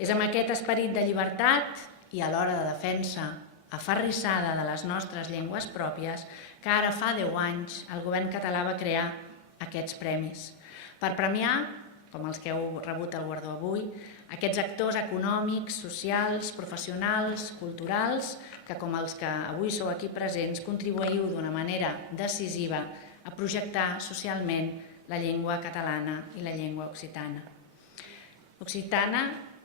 És amb aquest esperit de llibertat i alhora de defensa aferrissada de les nostres llengües pròpies que ara fa 10 anys el govern català va crear aquests premis per premiar, com els que heu rebut el guardó avui, aquests actors econòmics, socials, professionals, culturals, que com els que avui sou aquí presents contribuïu d'una manera decisiva a projectar socialment la llengua catalana i la llengua occitana.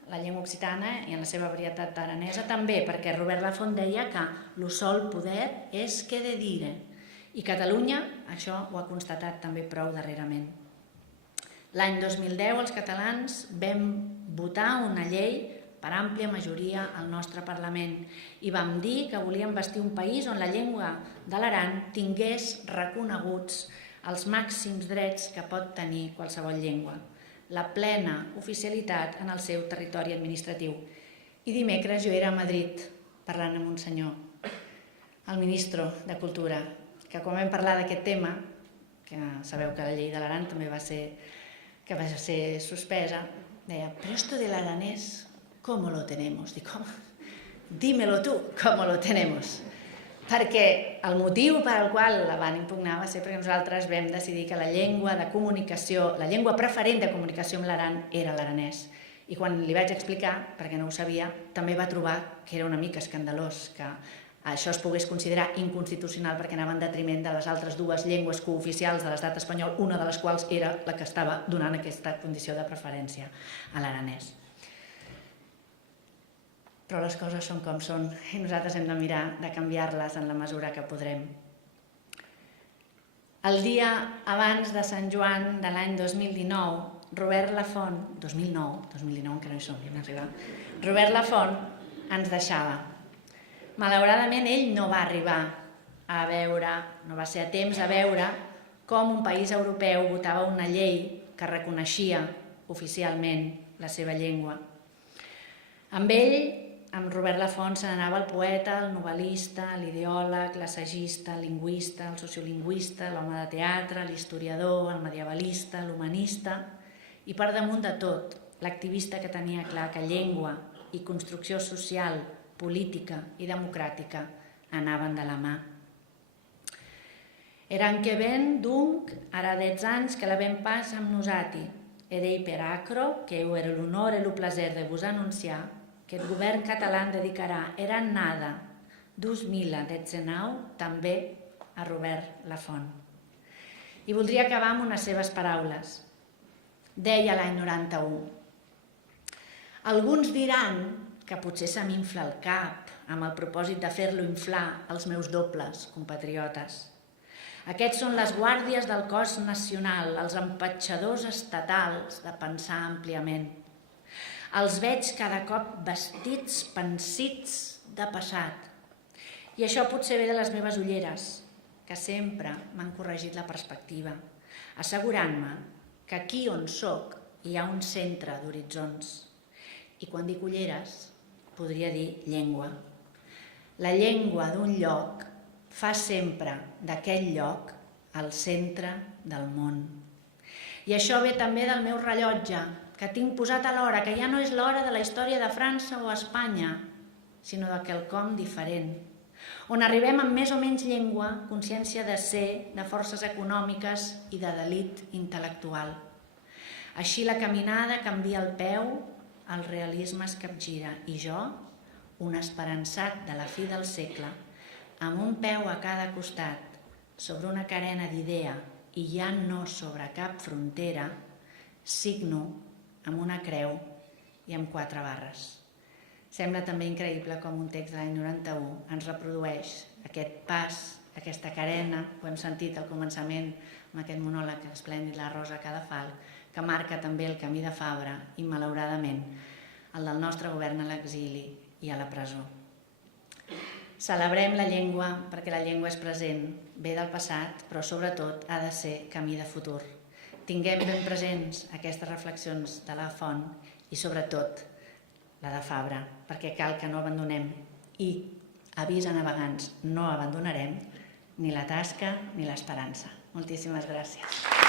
La llengua occitana i en la seva varietat aranesa també, perquè Robert Lafont deia que lo sol poder és que de dire, i Catalunya això ho ha constatat també prou darrerament. L'any 2010 els catalans vam votar una llei per àmplia majoria al nostre Parlament i vam dir que volíem bastir un país on la llengua de l'Aran tingués reconeguts els màxims drets que pot tenir qualsevol llengua, la plena oficialitat en el seu territori administratiu. I dimecres jo era a Madrid parlant amb un senyor, el ministre de Cultura, que quan vam parlar d'aquest tema, que sabeu que la llei de l'Aran també va ser suspesa, deia, però esto del aranés, ¿cómo lo tenemos? Dic, ¿cómo? Dímelo tú, ¿cómo lo tenemos? Perquè el motiu per al qual la van impugnar va ser perquè nosaltres vam decidir que la llengua de comunicació, la llengua preferent de comunicació amb l'Aran era l'aranès. I quan li vaig explicar, perquè no ho sabia, també va trobar que era una mica escandalós que això es pogués considerar inconstitucional perquè anava en detriment de les altres dues llengües cooficials de l'estat espanyol, una de les quals era la que estava donant aquesta condició de preferència a l'aranès. Però les coses són com són i nosaltres hem de mirar de canviar-les en la mesura que podrem. El dia abans de Sant Joan de l'any 2019, Robert Lafont, 2009 encara no hi som, ja n'arriba, Robert Lafont ens deixava. Malauradament ell no va arribar a veure, no va ser a temps a veure com un país europeu votava una llei que reconeixia oficialment la seva llengua. Amb ell, amb Robert Lafont, se n'anava el poeta, el novel·lista, l'ideòleg, l'assagista, el lingüista, el sociolingüista, l'home de teatre, l'historiador, el medievalista, l'humanista i per damunt de tot, l'activista que tenia clar que llengua i construcció social, política i democràtica anaven de la mà. Eran que ven, donc, ara 10 anys que la ven pas amb nosati, ed ei per acro que heu l'honor e el plaer de vos anunciar que el govern català dedicarà era annada 2019 també a Robert Lafont. I voldria acabar amb unes seves paraules. Deia l'any 91. Alguns diran que potser se m'infla el cap amb el propòsit de fer-lo inflar els meus dobles compatriotes. Aquests són les guàrdies del cos nacional, els empatxadors estatals de pensar àmpliament. Els veig cada cop vestits, pansits de passat. I això potser ve de les meves ulleres, que sempre m'han corregit la perspectiva, assegurant-me que aquí on soc hi ha un centre d'horitzons. I quan dic ulleres, podria dir llengua. La llengua d'un lloc fa sempre d'aquell lloc el centre del món. I això ve també del meu rellotge, que tinc posat a l'hora, que ja no és l'hora de la història de França o Espanya, sinó de quelcom diferent, on arribem amb més o menys llengua, consciència de ser, de forces econòmiques i de delit intel·lectual. Així la caminada canvia el peu, el realisme es capgira i jo, un esperançat de la fi del segle, amb un peu a cada costat, sobre una carena d'idea i ja no sobre cap frontera, signo amb una creu i amb 4 barres. Sembla també increïble com un text de l'any 91 ens reprodueix aquest pas, aquesta carena, ho hem sentit al començament amb aquest monòleg esplèndid, la Rosa Cadafal, que marca també el camí de Fabra i, malauradament, el del nostre govern a l'exili i a la presó. Celebrem la llengua perquè la llengua és present, ve del passat, però sobretot ha de ser camí de futur. Tinguem ben presents aquestes reflexions de Lafont i sobretot la de Fabra, perquè cal que no abandonem i, avís a navegants, no abandonarem ni la tasca ni l'esperança. Moltíssimes gràcies.